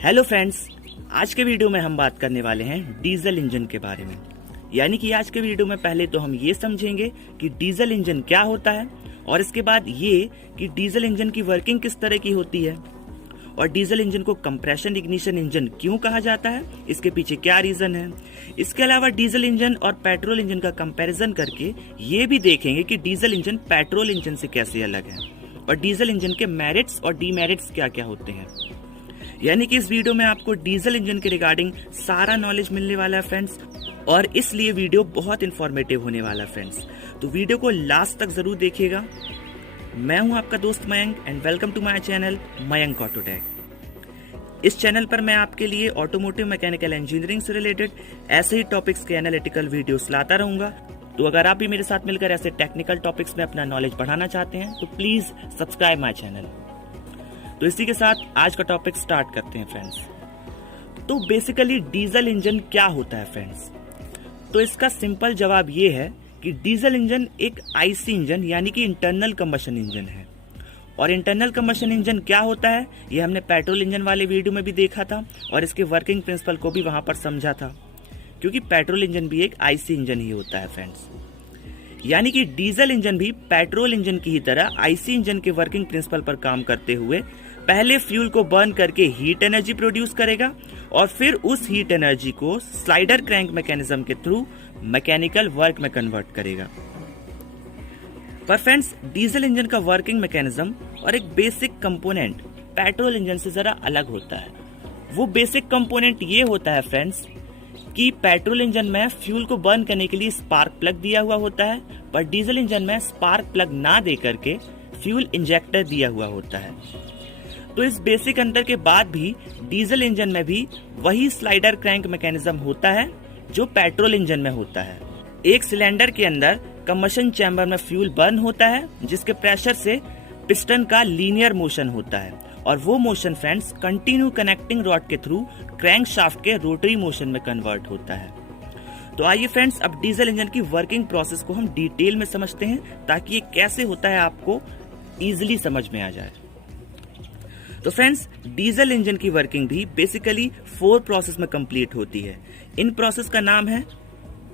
Hello friends, आज के video में हम बात करने वाले हैं डीजल इंजन के बारे में। यानी कि आज के वीडियो में पहले तो हम ये समझेंगे कि डीजल इंजन क्या होता है, और इसके बाद ये कि डीजल इंजन की वर्किंग किस तरह की होती है, और डीजल इंजन को कंप्रेशन इग्निशन इंजन क्यों कहा जाता है, इसके पीछे क्या रीजन है। इसके अलावा डीजल इंजन और पेट्रोल इंजन का कंपैरिजन करके ये भी देखेंगे कि डीजल इंजन पेट्रोल इंजन से कैसे अलग है, और डीजल इंजन के मेरिट्स और डीमेरिट्स क्या क्या होते हैं। यानी कि इस वीडियो में आपको डीजल इंजन के रिगार्डिंग सारा नॉलेज मिलने वाला है फ्रेंड्स, और इसलिए वीडियो बहुत इंफॉर्मेटिव होने वाला है फ्रेंड्स। तो वीडियो को लास्ट तक जरूर देखिएगा। मैं हूं आपका दोस्त Mayank and welcome to my channel Mayank Autotech. इस चैनल पर मैं आपके लिए ऑटोमोटिव मैकेनिकल इंजीनियरिंग से रिलेटेड ऐसे ही टॉपिक्स के एनालिटिकल वीडियोस लाता रहूंगा। तो अगर आप भी मेरे साथ मिलकर ऐसे टेक्निकल टॉपिक्स में अपना नॉलेज बढ़ाना चाहते हैं तो प्लीज सब्सक्राइब माय चैनल। तो इसी के साथ आज का टॉपिक स्टार्ट करते हैं फ्रेंड्स। तो बेसिकली डीजल इंजन क्या होता है फ्रेंड्स? तो इसका सिंपल जवाब ये है कि डीजल इंजन एक आईसी इंजन यानी कि इंटरनल कंबशन इंजन है। और इंटरनल कंबशन इंजन क्या होता है ये हमने पेट्रोल इंजन वाले वीडियो में भी देखा था, और इसके वर्किंग प्रिंसिपल को भी वहां पर समझा था, क्योंकि पेट्रोल इंजन भी एक आईसी इंजन ही होता है फ्रेंड्स। यानी कि डीजल इंजन भी पेट्रोल इंजन की ही तरह आईसी इंजन के वर्किंग प्रिंसिपल पर काम करते हुए पहले फ्यूल को बर्न करके हीट एनर्जी प्रोड्यूस करेगा, और फिर उस हीट एनर्जी को स्लाइडर क्रैंक मैकेनिज्म के थ्रू मैकेनिकल वर्क में कन्वर्ट करेगा। पर फ्रेंड्स, डीजल इंजन का वर्किंग मैकेनिज्म और एक बेसिक कंपोनेंट पेट्रोल इंजन से जरा अलग होता है। वो बेसिक कंपोनेंट ये होता है फ्रेंड्स कि पेट्रोल इंजन में फ्यूल को बर्न करने के लिए स्पार्क प्लग दिया हुआ होता है, पर डीजल इंजन में स्पार्क प्लग ना दे करके फ्यूल इंजेक्टर दिया हुआ होता है। तो इस बेसिक अंतर के बाद भी डीजल इंजन में भी वही स्लाइडर क्रैंक मैकेनिज्म होता है जो पेट्रोल इंजन में होता है। एक सिलेंडर के अंदर कंबशन चैम्बर में फ्यूल बर्न होता है, जिसके प्रेशर से पिस्टन का लीनियर मोशन होता है, और वो motion friends continue connecting rod के थ्रू क्रैंक शाफ्ट के रोटरी मोशन में कन्वर्ट होता है। तो आइए फ्रेंड्स, अब डीजल इंजन की वर्किंग प्रोसेस को हम डिटेल में समझते हैं, ताकि ये कैसे होता है आपको इजिली समझ में आ जाए। तो फ्रेंड्स, डीजल इंजन की वर्किंग भी बेसिकली 4 प्रोसेस में कंप्लीट होती है। इन प्रोसेस का नाम है,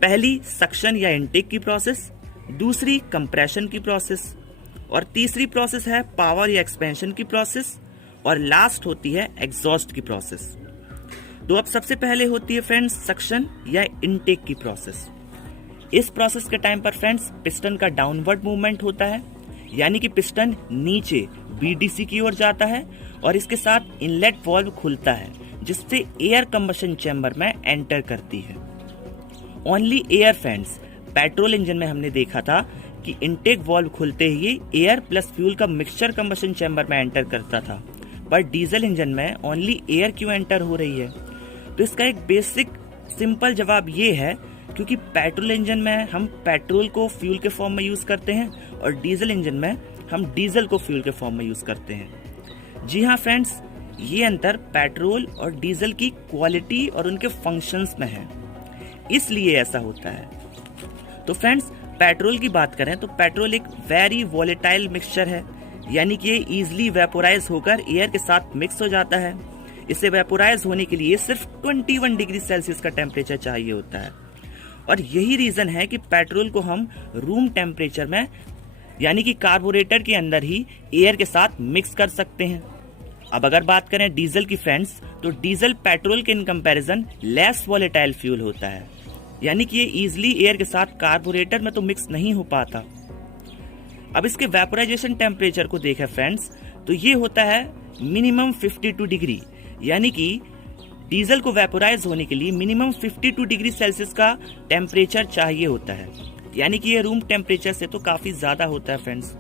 पहली सक्शन या इनटेक की प्रोसेस, दूसरी कंप्रेशन की प्रोसेस, और तीसरी प्रोसेस है पावर या एक्सपेंशन की प्रोसेस, और लास्ट होती है एग्जॉस्ट की प्रोसेस। तो अब सबसे पहले होती है फ्रेंड्स सक्शन या इनटेक की प्रोसेस। इस प्रोसेस के टाइम पर फ्रेंड्स पिस्टन का डाउनवर्ड मूवमेंट होता है, यानी कि पिस्टन नीचे बीडीसी की ओर जाता है, और इसके साथ इनलेट वाल्व खुलता है, जिससे एयर कंबशन चैम्बर में एंटर करती है। Only air friends, petrol engine में हमने देखा था कि इनटेक वाल्व खुलते ही एयर प्लस फ्यूल का मिक्सचर कंबशन चैम्बर में एंटर करता था, पर डीजल इंजन में ओनली एयर क्यों एंटर हो रही है? तो इसका एक बेसिक सिंपल जवाब ये है, क्योंकि पेट्रोल इंजन में हम पेट्रोल को फ्यूल के फॉर्म में यूज करते हैं, और डीजल इंजन में हम डीजल को फ्यूल के फॉर्म में यूज करते हैं। जी हाँ फ्रेंड्स, ये अंतर पेट्रोल और डीजल की क्वालिटी और उनके फंक्शंस में है, इसलिए ऐसा होता है। तो फ्रेंड्स, पेट्रोल की बात करें तो पेट्रोल एक वेरी वोलेटाइल मिक्सचर है, यानी कि ये इजिली वेपोराइज होकर एयर के साथ मिक्स हो जाता है। इसे वेपोराइज होने के लिए सिर्फ 21 डिग्री सेल्सियस का टेम्परेचर चाहिए होता है, और यही रीजन है कि पेट्रोल को हम रूम टेम्परेचर में यानी कि कार्बोरेटर के अंदर ही एयर के साथ मिक्स कर सकते हैं। अब अगर बात करें डीजल की फ्रेंड्स, तो डीजल पेट्रोल के in comparison less volatile fuel होता है, यानी कि ये इजिली एयर के साथ कार्बोरेटर में तो मिक्स नहीं हो पाता। अब इसके वेपोराइजेशन टेम्परेचर को देखें फ्रेंड्स, तो ये होता है मिनिमम 52 डिग्री, यानी कि डीजल को वेपोराइज होने के लिए मिनिमम 52 डिग्री सेल्सियस का टेम्परेचर चाहिए होता है, यानी कि ये रूम टेम्परेचर से तो काफी ज्यादा होता है फ्रेंड्स।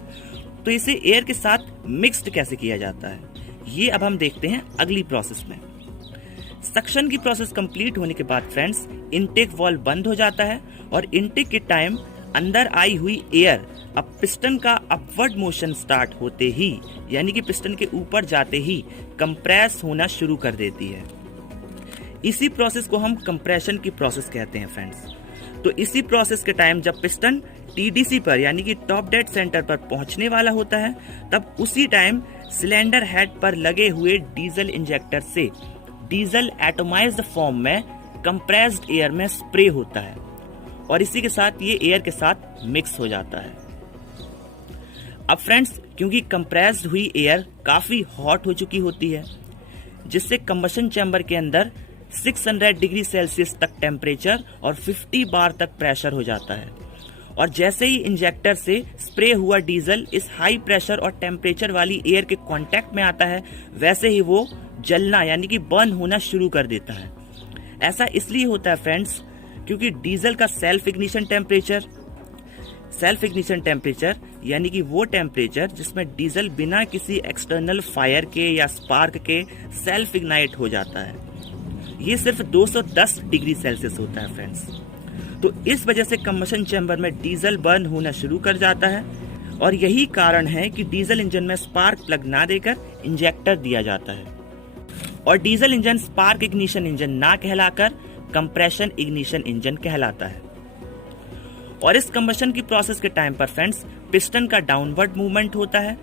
तो इसे एयर के साथ मिक्स्ड कैसे किया जाता है, ये अब हम देखते हैं अगली प्रोसेस में। सक्शन की प्रोसेस कंप्लीट होने के बाद फ्रेंड्स इनटेक वाल्व बंद हो जाता है, और इनटेक के टाइम अंदर आई हुई एयर अब पिस्टन का अपवर्ड मोशन स्टार्ट होते ही, यानी कि पिस्टन के ऊपर जाते ही कंप्रेस होना शुरू कर देती है। इसी प्रोसेस को हम कंप्रेशन की प्रोसेस कहते हैं फ्रेंड्स। तो इसी प्रोसेस के टाइम जब पिस्टन टीडीसी पर यानी कि टॉप डेड सेंटर पर पहुंचने वाला होता है, तब उसी टाइम सिलेंडर हेड पर लगे हुए डीजल इंजेक्टर से डीजल एटोमाइज्ड फॉर्म में कंप्रेस्ड एयर में स्प्रे होता है और इसी के साथ ये एयर के साथ मिक्स हो जाता है। अब फ्रेंड्स, क्योंकि कंप्रेस्ड हुई एयर काफी हॉट हो चुकी होती है, जिससे कंबशन चैम्बर के अंदर 600 डिग्री सेल्सियस तक टेम्परेचर और 50 बार तक प्रेशर हो जाता है और जैसे ही इंजेक्टर से स्प्रे हुआ डीजल इस हाई प्रेशर और टेम्परेचर वाली एयर के कांटेक्ट में आता है, वैसे ही वो जलना यानी कि बर्न होना शुरू कर देता है। ऐसा इसलिए होता है फ्रेंड्स, क्योंकि डीजल का सेल्फ इग्निशन टेम्परेचर यानी कि वो टेम्परेचर जिसमें डीजल बिना किसी एक्सटर्नल फायर के या स्पार्क के सेल्फ इग्नाइट हो जाता है, ये सिर्फ 210 डिग्री सेल्सियस होता है फ्रेंड्स। तो इस वजह से कंबशन चैम्बर में डीजल बर्न होना शुरू कर जाता है और यही कारण है कि डीजल इंजन में स्पार्क प्लग ना देकर इंजेक्टर दिया जाता है और diesel engine spark ignition engine ना कहलाकर कंप्रेशन इग्निशन इंजन कहलाता है। और इस कंबशन की प्रोसेस के टाइम पर फ्रेंड्स पिस्टन का डाउनवर्ड मूवमेंट होता है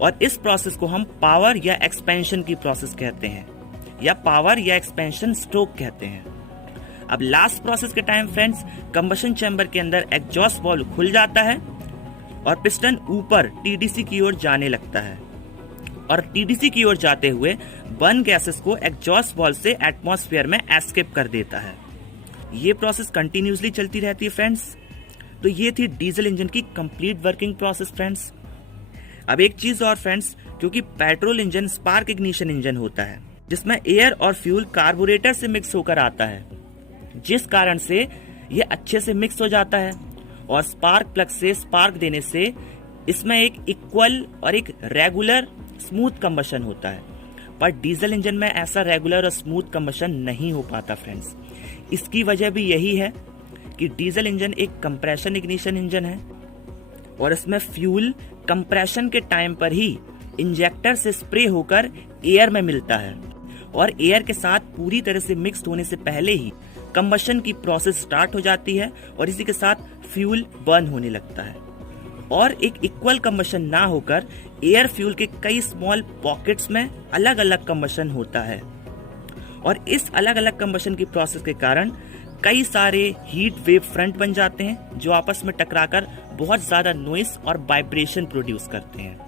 और इस प्रोसेस को हम पावर या एक्सपेंशन की प्रोसेस कहते हैं या पावर या एक्सपेंशन स्ट्रोक कहते हैं। अब लास्ट प्रोसेस के टाइम फ्रेंड्स कंबशन चैम्बर के अंदर एग्जॉस्ट वाल्व खुल जाता है और पिस्टन ऊपर टीडीसी की ओर जाने लगता है और टीडीसी की ओर जाते हुए बर्न गैसेस को एग्जॉस्ट वाल्व से एटमॉस्फेयर में एस्केप कर देता है। ये प्रोसेस कंटिन्यूसली चलती रहती है फ्रेंड्स। तो ये थी डीजल इंजन की कंप्लीट वर्किंग प्रोसेस फ्रेंड्स। अब एक चीज और फ्रेंड्स, क्योंकि petrol engine spark ignition engine होता है जिसमें एयर और फ्यूल कार्बोरेटर से मिक्स होकर आता है, जिस कारण से ये अच्छे से मिक्स हो जाता है और स्पार्क प्लग से स्पार्क देने से इसमें एक इक्वल और एक रेगुलर स्मूथ कंबशन होता है। पर डीजल इंजन में ऐसा रेगुलर और स्मूथ कंबशन नहीं हो पाता फ्रेंड्स। इसकी वजह भी यही है कि डीजल इंजन एक कंप्रेशन इग्निशन इंजन है और इसमें फ्यूल कंप्रेशन के टाइम पर ही इंजेक्टर से स्प्रे होकर एयर में मिलता है और एयर के साथ पूरी तरह से मिक्स होने से पहले ही कंबशन की प्रोसेस स्टार्ट हो जाती है और इसी के साथ फ्यूल बर्न होने लगता है और एक इक्वल कंबशन ना होकर एयर फ्यूल के कई स्मॉल पॉकेट्स में अलग अलग कंबशन होता है और इस अलग अलग कंबशन की प्रोसेस के कारण कई सारे हीट वेव फ्रंट बन जाते हैं जो आपस में टकराकर बहुत ज्यादा नॉइस और वाइब्रेशन प्रोड्यूस करते हैं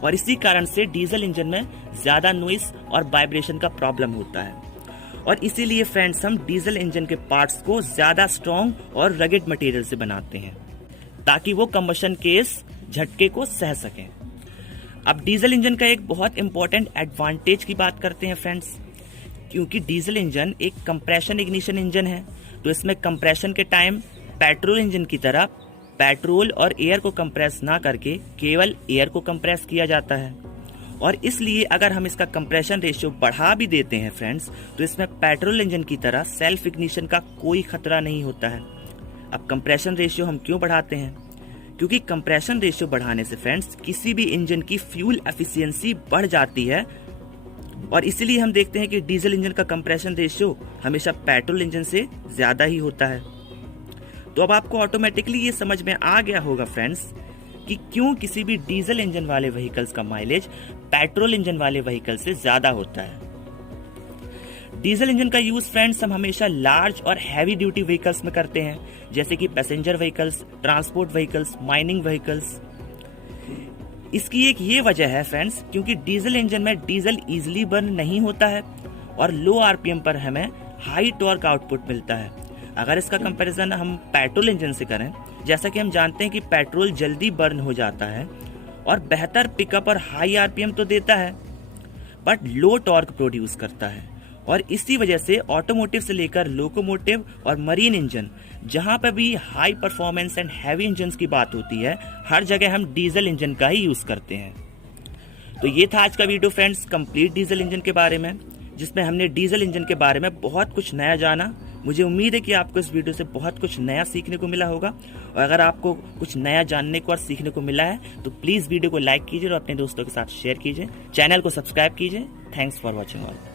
और इसी कारण से डीजल इंजन में ज्यादा नॉइस और वाइब्रेशन का प्रॉब्लम होता है और इसीलिए फ्रेंड्स हम डीजल इंजन के पार्ट्स को ज्यादा स्ट्रॉन्ग और रगेड मटेरियल से बनाते हैं ताकि वो कंबशन के इस झटके को सह सकें। अब डीजल इंजन का एक बहुत इंपॉर्टेंट एडवांटेज की बात करते हैं फ्रेंड्स, क्योंकि डीजल इंजन एक कंप्रेशन इग्निशन इंजन है तो इसमें कंप्रेशन के टाइम पेट्रोल इंजन की तरह पेट्रोल और एयर को कंप्रेस ना करके केवल एयर को कंप्रेस किया जाता है और इसलिए अगर हम इसका कंप्रेशन रेशियो बढ़ा भी देते हैं फ्रेंड्स तो इसमें पेट्रोल इंजन की तरह सेल्फ इग्निशन का कोई खतरा नहीं होता है। अब कंप्रेशन रेशियो हम क्यों बढ़ाते हैं? क्योंकि कंप्रेशन रेशियो बढ़ाने से फ्रेंड्स किसी भी इंजन की फ्यूल एफिशिएंसी बढ़ जाती है और इसीलिए हम देखते हैं कि डीजल इंजन का कंप्रेशन रेशियो हमेशा पेट्रोल इंजन से ज्यादा ही होता है। तो अब आपको ऑटोमेटिकली ये समझ में आ गया होगा फ्रेंड्स कि क्यों किसी भी डीजल इंजन वाले व्हीकल्स का माइलेज पेट्रोल इंजन वाले व्हीकल से ज्यादा होता है। डीजल इंजन का यूज फ्रेंड्स हम हमेशा लार्ज और हैवी ड्यूटी व्हीकल्स में करते हैं, जैसे कि passenger vehicles, transport vehicles, mining vehicles. इसकी एक ये वजह है फ्रेंड्स, क्योंकि डीजल इंजन में डीजल इजीली बर्न नहीं होता है और लो आरपीएम पर हमें हाई टॉर्क आउटपुट मिलता है। अगर इसका कंपैरिजन हम पेट्रोल इंजन से करें, जैसा कि हम जानते हैं कि पेट्रोल जल्दी बर्न हो जाता है और बेहतर पिकअप और हाई आरपीएम तो देता है बट लो टॉर्क प्रोड्यूस करता है और इसी वजह से ऑटोमोटिव से लेकर लोकोमोटिव और मरीन इंजन, जहां पर भी high performance and heavy engines की बात होती है, हर जगह हम डीजल इंजन का ही यूज करते हैं। तो ये था आज का video friends complete diesel engine के बारे में, जिसमें हमने डीजल इंजन के बारे में बहुत कुछ नया जाना। मुझे उम्मीद है कि आपको इस वीडियो से बहुत कुछ नया सीखने को मिला होगा और अगर आपको कुछ नया जानने को और सीखने को मिला है तो प्लीज वीडियो को लाइक कीजिए और अपने दोस्तों के साथ शेयर कीजिए, चैनल को सब्सक्राइब कीजिए। Thanks for watching all.